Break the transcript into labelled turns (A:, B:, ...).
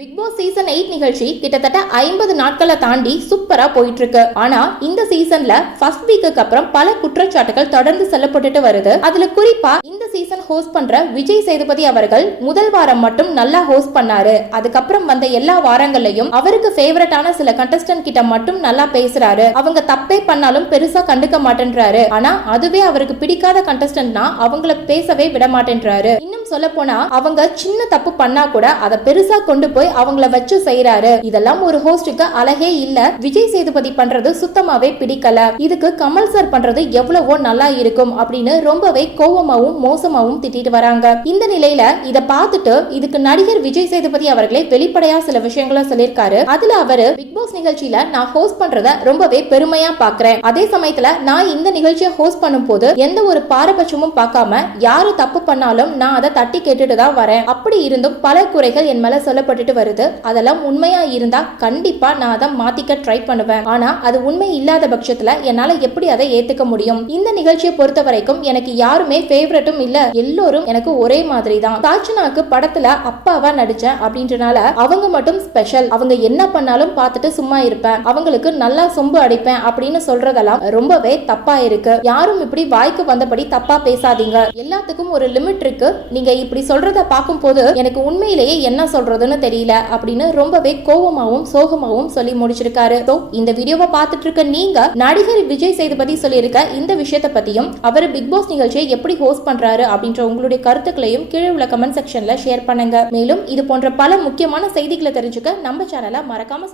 A: Big Boss season eight நிகழ்ச்சி கிட்டத்தட்ட ஐம்பது நாட்களை தாண்டி சூப்பரா போயிட்டு இருக்கு ஆனா இந்த சீசன்ல ஃபர்ஸ்ட் வீக்குக்கு அப்புறம் பல குற்றச்சாட்டுகள் தொடர்ந்து செல்லப்பட்டுட்டு வருது. அதுல குறிப்பா இந்த சீசன் ஹோஸ்ட் பண்ற விஜய் சேதுபதி அவர்கள் முதல் வாரம் மட்டும் நல்லா ஹோஸ்ட் பண்ணாரு. அதுக்கப்புறம் வந்த எல்லா வாரங்கள்லயும் அவருக்கு ஃபேவரட்டான சில கண்டஸ்டன்ட் கிட்ட மட்டும் நல்லா பேசுறாரு. அவங்க தப்பே பண்ணாலும் பெருசா கண்டுக்க மாட்டேன்றாரு. ஆனா அதுவே அவருக்கு பிடிக்காத கண்டஸ்டன்ட்னா அவங்கள பேசவே விட மாட்டேன்றாரு. இன்னும் சொல்ல போனா அவங்க சின்ன தப்பு பண்ணா கூட அதை பெருசா கொண்டு போய் அவங்கள வச்சு செய்யறாரு இதெல்லாம் ஒரு ஹோஸ்டுக்கு அழகே இல்ல. விஜய் சேதுபதி பண்றது சுத்தமாவே பிடிக்கல. இதுக்கு கமல் சார் பண்றது எவ்வளவோ நல்லா இருக்கும் அப்படின்னு ரொம்பவே கோவமாவும் மோசமாவும் திட்டிட்டு வராங்க. இந்த நிலையில இத பார்த்துட்டு இதுக்கு நடிகர் விஜய் சேதுபதி அவர்களே வெளிப்படையா சில விஷயங்களை சொல்லியிருக்காரு. அதுல அவரு பிக் பாஸ் நிகழ்ச்சியில நான் ஹோஸ்ட் பண்றத ரொம்பவே பெருமையா பாக்குறேன் அதே சமயத்துல நான் இந்த நிகழ்ச்சியை ஹோஸ்ட் பண்ணும்போது எந்த ஒரு பாரபட்சமும் பார்க்காம யாரு தப்பு பண்ணாலும் நான் அதை தட்டி கேட்டுட்டு தான் வரேன். அப்படி இருந்தும் பல குறைகள் என் மேல சொல்லப்பட்டுட்டு வருது. அதெல்லாம் உண்மையா இருந்தா கண்டிப்பா நான் அதை மாத்திக்க ட்ரை பண்ணுவேன். ஆனா அது உண்மை இல்லாத பட்சத்துல என்னால எப்படி அதை ஏத்துக்க முடியும்? இந்த நிகழ்ச்சியை பொறுத்த வரைக்கும் எனக்கு யாருமே ஃபேவரட்டும் இல்ல. எல்லோரும் எனக்கு ஒரே மாதிரி தான். சாச்சனாக்கு படத்துல அப்பாவா நடிச்சேன் அப்படின்றனால அவங்க மட்டும் ஸ்பெஷல் அவங்க என்ன பண்ணாலும் பார்த்துட்டு சும்மா இருப்பேன். அவங்களுக்கு நல்லா சொம்பு அடிப்பேன் அப்படின்னு சொல்றதெல்லாம் ரொம்பவே தப்பா இருக்கு. யாரும் இப்படி வாய்க்கு வந்தபடி தப்பா பேசாதீங்க. எல்லாத்துக்கும் ஒரு லிமிட் இருக்கு. நீங்க இப்படி சொல்றத பார்க்கும்போது எனக்கு உண்மையிலேயே என்ன சொல்றதுன்னு தெரியல அப்படின்னு ரொம்பவே கோவமாவும் சோகமாவும் சொல்லி முடிச்சிருக்காரு. இந்த வீடியோவை பார்த்துட்டு இருக்க நீங்க நடிகர் விஜய் சேதுபதி சொல்லியிருக்க இந்த விஷயத்த பத்தியும் அவர் பிக் பாஸ் நிகழ்ச்சியை எப்படி ஹோஸ்ட் பண்றாரு அப்படின்ற உங்களுடைய கருத்துக்களையும் கீழே உள்ள கமெண்ட் செக்ஷன்ல ஷேர் பண்ணுங்க. மேலும் இது போன்ற பல முக்கியமான செய்திகளை தெரிஞ்சுக்க நம்ம சேனலை மறக்காம